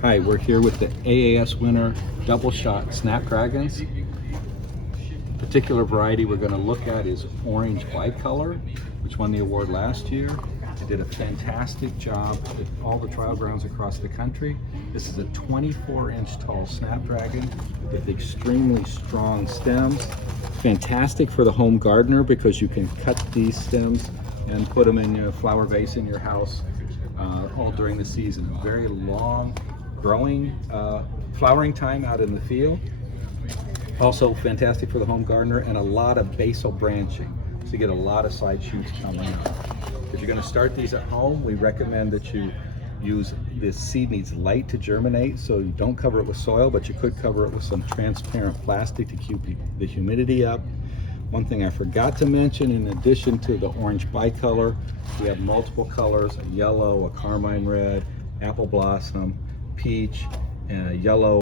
Hi, we're here with the AAS winner DoubleShot Snapdragons. The particular variety we're going to look at is Orange Bicolor, which won the award last year. It did a fantastic job at all the trial grounds across the country. This is a 24-inch tall Snapdragon with extremely strong stems. Fantastic for the home gardener because you can cut these stems and put them in a flower vase in your house all during the season. Very long growing, flowering time out in the field. Also fantastic for the home gardener, and a lot of basal branching, so you get a lot of side shoots coming out. If you're going to start these at home, we recommend that you use, this seed needs light to germinate, so you don't cover it with soil, but you could cover it with some transparent plastic to keep the humidity up. One thing I forgot to mention, in addition to the Orange Bicolor, we have multiple colors: a yellow, a carmine red, apple blossom, peach, and a yellow